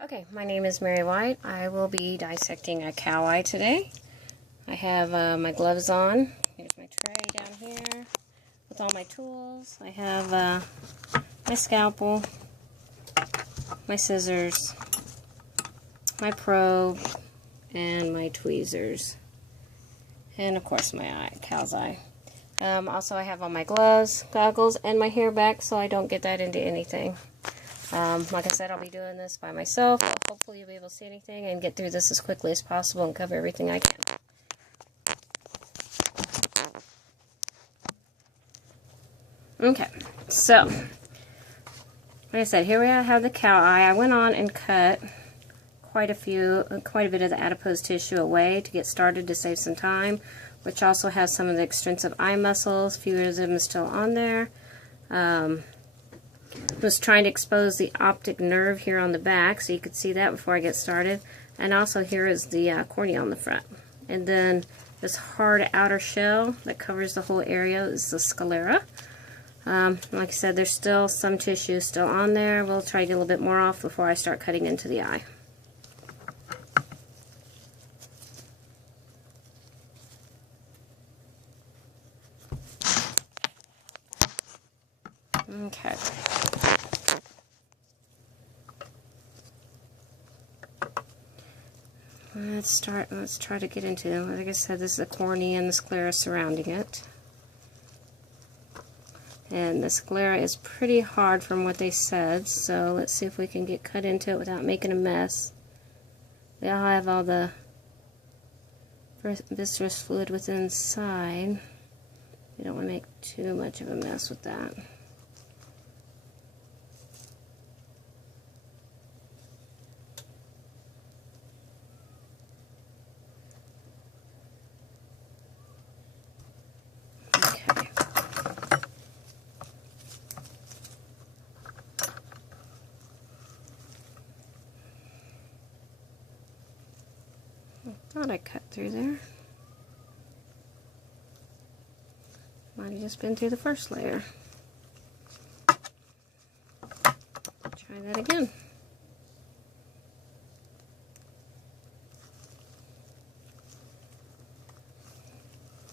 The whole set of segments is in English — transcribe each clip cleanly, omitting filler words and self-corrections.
Okay, my name is Mary White. I will be dissecting a cow eye today. I have my gloves on. Here's my tray down here with all my tools. I have my scalpel, my scissors, my probe, and my tweezers. And of course my cow's eye. Also I have on my gloves, goggles, and my hair back so I don't get that into anything. Like I said, I'll be doing this by myself. Hopefully you'll be able to see anything and get through this as quickly as possible and cover everything I can. Okay, so, like I said, here we have the cow eye. I went on and cut quite a bit of the adipose tissue away to get started to save some time, which also has some of the extrinsic eye muscles. A few of them are still on there. Was trying to expose the optic nerve here on the back so you could see that before I get started. And also here is the cornea on the front. And then this hard outer shell that covers the whole area is the sclera. Like I said, there's still some tissue still on there. We'll try to get a little bit more off before I start cutting into the eye. Okay. Let's try to get into them. Like I said, this is the cornea and the sclera surrounding it. And the sclera is pretty hard from what they said, so let's see if we can get cut into it without making a mess. They all have all the viscerous fluid within inside. You don't want to make too much of a mess with that. Thought I cut through there. Might have just been through the first layer. Try that again.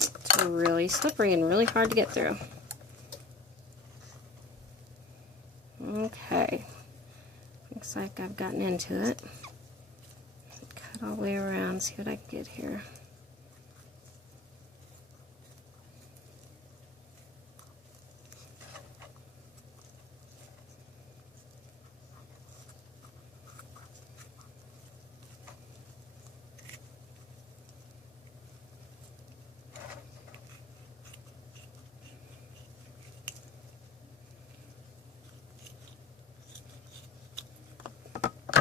It's really slippery and really hard to get through. Okay. Looks like I've gotten into it. All the way around, see what I can get here.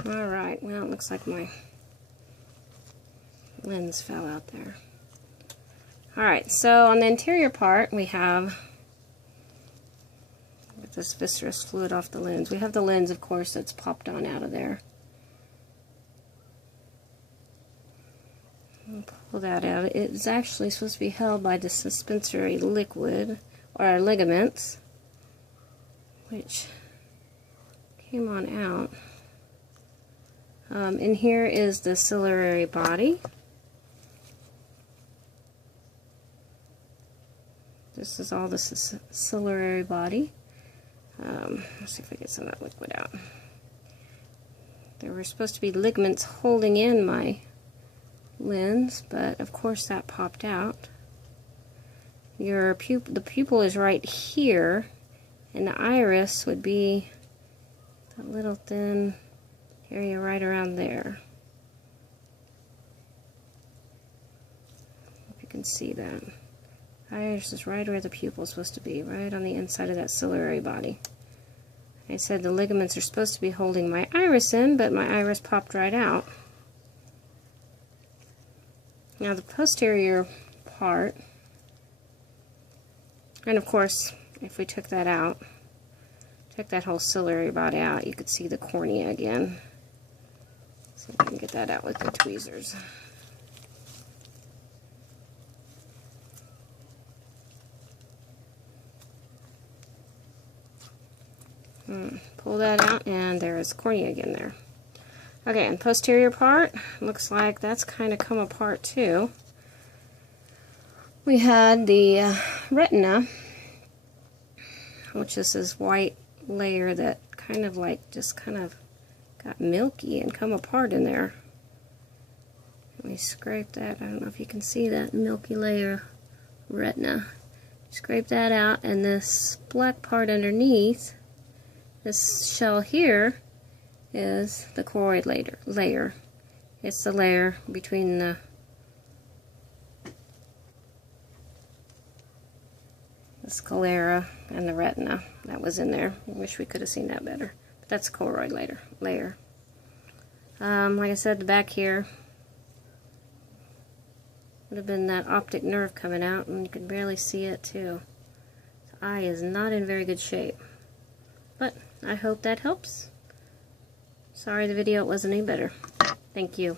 Alright, well, it looks like my lens fell out there. Alright, so on the interior part we have, get this viscerous fluid off the lens. We have the lens, of course, that's popped on out of there. I'll pull that out. It's actually supposed to be held by the suspensory liquid, or ligaments, which came on out. And here is the ciliary body. This is all the ciliary body. Let's see if I get some of that liquid out. There were supposed to be ligaments holding in my lens, but of course that popped out. The pupil is right here, and the iris would be that little thin area right around there. Hope you can see that. Iris is right where the pupil is supposed to be, right on the inside of that ciliary body. I said the ligaments are supposed to be holding my iris in, but my iris popped right out. Now the posterior part, and of course, if we took that out, took that whole ciliary body out, you could see the cornea again. See if I can get that out with the tweezers. Pull that out, and there is cornea again there. Okay, and posterior part, looks like that's kind of come apart too. We had the retina, which is this white layer that kind of like just kind of got milky and come apart in there. Let me scrape that. I don't know if you can see that milky layer retina. Scrape that out, and this black part underneath, this shell here, is the choroid layer. It's the layer between the sclera and the retina that was in there. I wish we could have seen that better. But that's the choroid layer. Like I said, the back here would have been that optic nerve coming out, and you could barely see it too. The eye is not in very good shape. But I hope that helps. Sorry the video wasn't any better. Thank you.